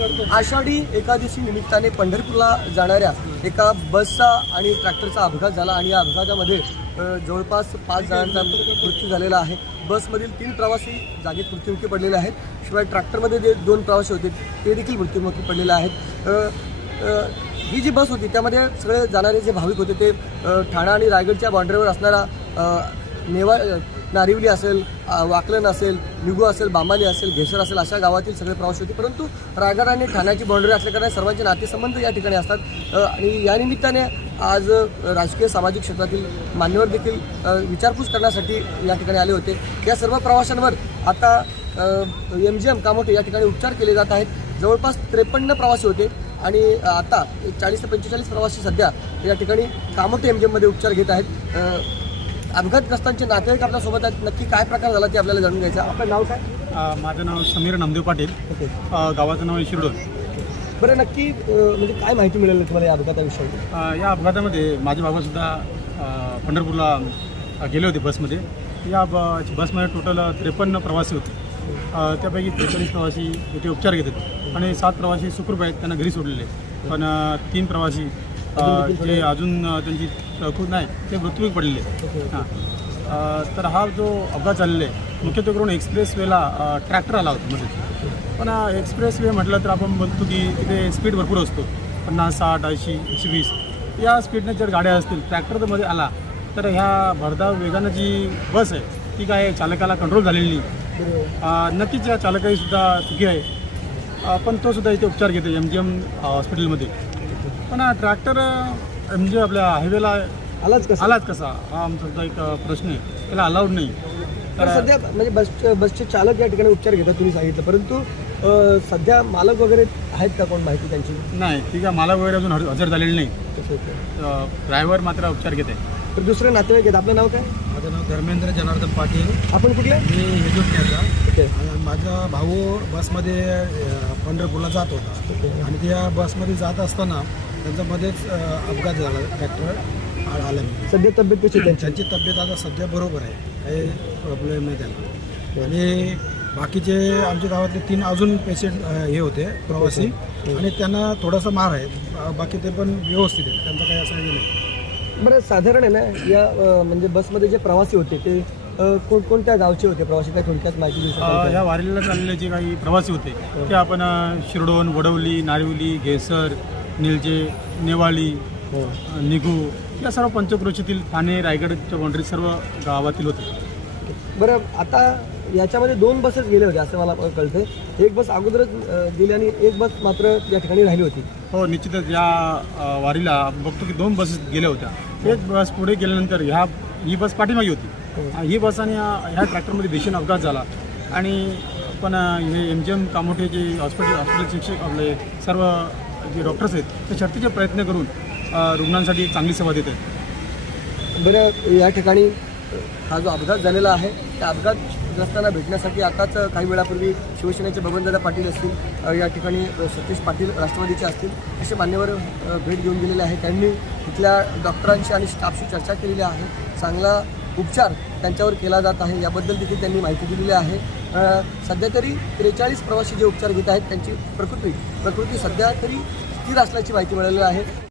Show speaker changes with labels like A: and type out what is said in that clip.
A: आषाढी एकादशी निमित्ताने पंढरपूरला जाणाऱ्या एका बसचा आणि ट्रॅक्टरचा अपघात झाला आणि या अपघातामध्ये जवळपास पाच जणांचा मृत्यू झालेला आहे. बसमधील तीन प्रवासी जागेत मृत्युमुखी पडलेले आहेत. शिवाय ट्रॅक्टरमध्ये जे दोन प्रवासी होते ते देखील मृत्युमुखी पडलेले आहेत. ही जी बस होती त्यामध्ये सगळे जाणारे जे भाविक होते ते ठाणा आणि रायगडच्या बाँड्रीवर असणारा नेवा नारिवली असेल वाकलन असेल निगू असेल बामाली असेल घेसर असेल अशा गावातील सगळे प्रवासी होते. परंतु रायगड आणि ठाण्याची बाँड्री असल्याकारणाने सर्वांचे नातेसंबंध या ठिकाणी असतात. आणि या निमित्ताने आज राजकीय सामाजिक क्षेत्रातील मान्यवर देखील विचारपूस करण्यासाठी या ठिकाणी आले होते. या सर्व प्रवाशांवर आता एम जी एम कामोटे या ठिकाणी उपचार केले जात आहेत. जवळपास त्रेपन्न प्रवासी होते. आणि आता चाळीस ते पंचेचाळीस प्रवासी सध्या या ठिकाणी कामोटे एम जी एममध्ये उपचार घेत आहेत. अपघातग्रस्तांचे नातेवाईक आपल्यासोबत आहेत. नक्की काय प्रकार झाला ते आपल्याला जाणून घ्यायचं. आपलं नाव काय?
B: माझं नाव समीर नामदेव पाटील.
A: ओके.
B: अ, गावाचं नाव आहे शिरडोन.
A: बरं नक्की अ, म्हणजे काय माहिती मिळेल तुम्हाला या अपघाताविषयी?
B: अ, या अपघातामध्ये माझे बाबासुद्धा अ, पंढरपूरला अ, गेले होते बसमध्ये. या ब बसमध्ये टोटल त्रेपन्न प्रवासी होते. अ, त्यापैकी त्रेचाळीस प्रवासी इथे उपचार घेत आहेत आणि सात प्रवासी सुखरूप आहेत त्यांना घरी सोडलेले आहेत. पण अ, तीन प्रवासी जे अजून त्यांची खूप नाही ते मृत्यू पडलेले आहेत. हां. तर हा जो अपघात झालेला आहे मुख्यत्वे करून एक्सप्रेस वेला ट्रॅक्टर आला होता मध्ये. पण एक्सप्रेस वे म्हटलं तर आपण बोलतो की तिथे स्पीड भरपूर असतो. पन्नास साठ ऐंशी एकशे वीस. या स्पीडने जर गाड्या असतील ट्रॅक्टर जर मध्ये आला तर ह्या भरधाव वेगानं जी बस आहे ती काय चालकाला कंट्रोल झालेली नाही. नक्कीच या चालकाची सुद्धा चुकी आहे. पण तो सुद्धा इथे उपचार घेतो एम जी एम हॉस्पिटलमध्ये पण हा ट्रॅक्टर एम जी आपल्या हायवेला
A: आलाच कसं?
B: आलाच कसा? हा आमचा एक प्रश्न आहे. त्याला अलाउड नाही.
A: तर सध्या म्हणजे बस बसचे चालक या ठिकाणी उपचार घेतात तुम्ही सांगितलं. परंतु अ, सध्या मालक वगैरे आहेत का कोण? माहिती त्यांची?
B: नाही ती काय मला वगैरे अजून हज- हजर झालेली नाही.
A: कसं होतं?
B: ड्रायव्हर मात्र उपचार घेते
A: तर दुसरे नातेवाईक आहेत. आपलं नाव काय?
C: माझं नाव धर्मेंद्र जनार्दन पाटील.
A: आपण कुठले?
C: मी हेजोटण्याचा
A: ओके.
C: आणि माझा भाऊ बसमध्ये अ, पंढरपूरला जात होता. आणि त्या बसमध्ये जात असताना त्यांचा मध्येच अपघात झाला ट्रॅक्टर आड आल्यामुळे
A: सध्या तब्येत कशी त्यांची?
C: तब्येत आता सध्या बरोबर आहे. काही प्रॉब्लेम नाही त्यांना आणि बाकीचे आमच्या गावातले तीन अजून पेशंट हे होते प्रवासी. आणि त्यांना थोडासा मार आहे. बाकी ते पण व्यवस्थित आहे त्यांचं काही असं हे नाही.
A: बरं साधारण आहे ना या म्हणजे बसमध्ये जे प्रवासी होते ते कोणकोणत्या गावचे होते प्रवासी? काय थोडक्यात माहिती?
B: ह्या वारीला चाललेले जे काही प्रवासी होते ते आपण शिरडोन वडवली नारिवली घेसर निलजे नेवाळी
A: हो.
B: निगू या सर्व पंचक्रोशीतील ठाणे रायगडच्या बाउंड्री सर्व गावातील होते.
A: बरं आता याच्यामध्ये दोन बसेस गेले होते असं मला कळतं एक बस अगोदरच गेली आणि एक बस मात्र या ठिकाणी राहिली होती.
B: हो निश्चितच या वारीला बघतो की दोन बसेस गेल्या होत्या. एक बस पुढे गेल्यानंतर ह्या ही बस पाठीमागे होती.
A: हो.
B: ही बस आणि ह्या ट्रॅक्टरमध्ये भीषण अपघात झाला. आणि पण हे एम जी एम कामोठे जे हॉस्पिटल हॉस्पिटल शिक्षक आपले सर्व जे डॉक्टर्स आहेत ते शर्तीचे प्रयत्न करून रुग्णांसाठी एक चांगली सेवा देत आहेत.
A: बरं या ठिकाणी हा जो अपघात झालेला आहे त्या अपघातग्रस्तांना भेटण्यासाठी आताच काही वेळापूर्वी शिवसेनेचे बबनदादा पाटील असतील या ठिकाणी सतीश पाटील राष्ट्रवादीचे असतील असे मान्यवर भेट घेऊन गेलेले आहे त्यांनी इथल्या डॉक्टरांशी आणि स्टाफशी चर्चा केलेली आहे. चांगला उपचार त्यांच्यावर केला जात आहे याबद्दल देखील त्यांनी माहिती दिलेली आहे. सध्या तरी त्रेचाळीस प्रवासी जे उपचार घेत आहेत त्यांची प्रकृती प्रकृती सध्या तरी स्थिर असल्याची माहिती मिळालेली आहे.